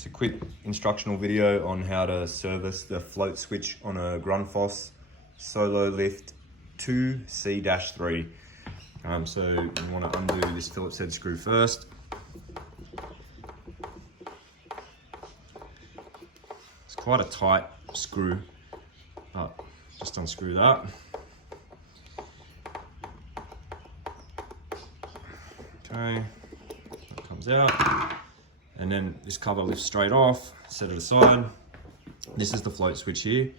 It's a quick instructional video on how to service the float switch on a Grundfoss SOLOLIFT2 C-3. So you want to undo this Phillips head screw first. It's quite a tight screw, but just unscrew that. Okay, that comes out. And then this cover lifts straight off, set it aside. This is the float switch here.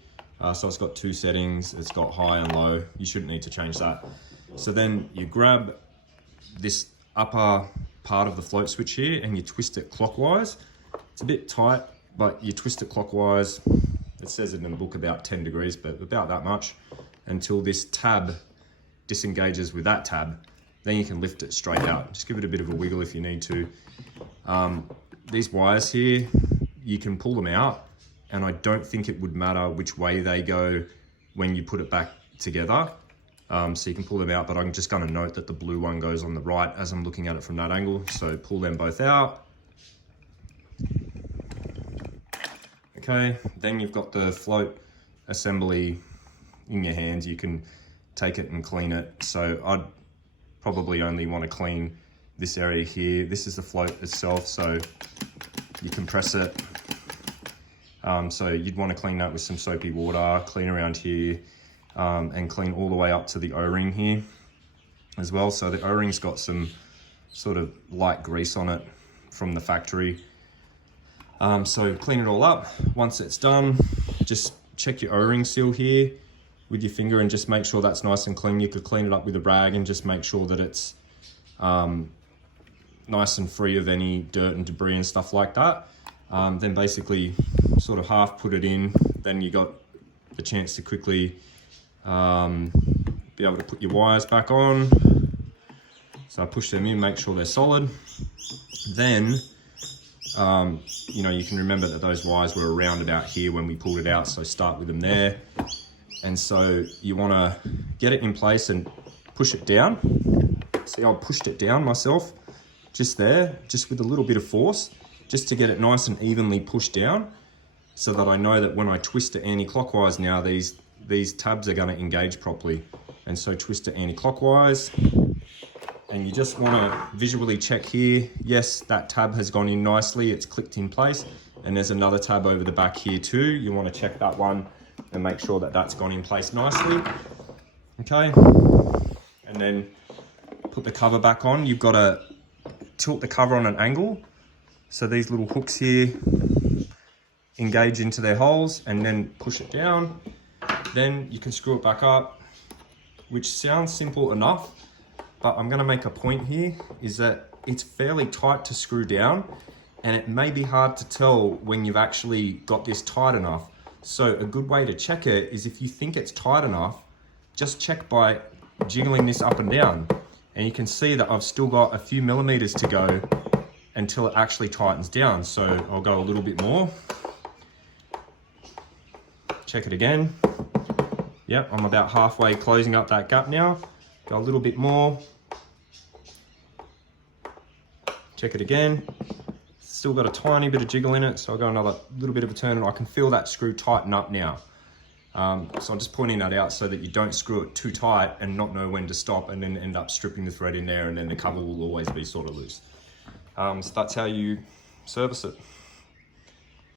So it's got two settings, it's got high and low. You shouldn't need to change that. So then you grab this upper part of the float switch here and you twist it clockwise. It's a bit tight, but you twist it clockwise. It says in the book about 10 degrees, but about that much, until this tab disengages with that tab. Then you can lift it straight out. Just give it a bit of a wiggle if you need to. These wires here, you can pull them out, and I don't think it would matter which way they go when you put it back together. So you can pull them out, but I'm just gonna note that the blue one goes on the right as I'm looking at it from that angle. So pull them both out. Okay, then you've got the float assembly in your hands. You can take it and clean it. So I'd probably only want to clean this area here. This is the float itself, so you can press it. So you'd want to clean that with some soapy water, clean around here, and clean all the way up to the O-ring here as well. So the O-ring's got some sort of light grease on it from the factory. So clean it all up. Once it's done, just check your O-ring seal here with your finger and just make sure that's nice and clean. You could clean it up with a rag and just make sure that it's nice and free of any dirt and debris and stuff like that. Then basically sort of half put it in, then you got the chance to quickly be able to put your wires back on. So I push them in, make sure they're solid. Then you know, you can remember that those wires were around about here when we pulled it out, so start with them there. And so you want to get it in place and push it down. See, I pushed it down myself just there, just with a little bit of force, just to get it nice and evenly pushed down, so that I know that when I twist it anti-clockwise now, these tabs are going to engage properly. And so twist it anti-clockwise, and you just want to visually check here. Yes, that tab has gone in nicely, it's clicked in place, and there's another tab over the back here too. You want to check that one and make sure that that's gone in place nicely. Okay, and then put the cover back on. You've got to tilt the cover on an angle, so these little hooks here engage into their holes, and then push it down. Then you can screw it back up, which sounds simple enough, but I'm going to make a point here, is that it's fairly tight to screw down, and it may be hard to tell when you've actually got this tight enough. So a good way to check it is, if you think it's tight enough, just check by jiggling this up and down. And you can see that I've still got a few millimeters to go until it actually tightens down. So I'll go a little bit more. Check it again. Yep, I'm about halfway closing up that gap now. Go a little bit more. Check it again. Still got a tiny bit of jiggle in it, so I'll go another little bit of a turn, and I can feel that screw tighten up now. So I'm just pointing that out so that you don't screw it too tight and not know when to stop, and then end up stripping the thread in there, and then the cover will always be sort of loose. So that's how you service it.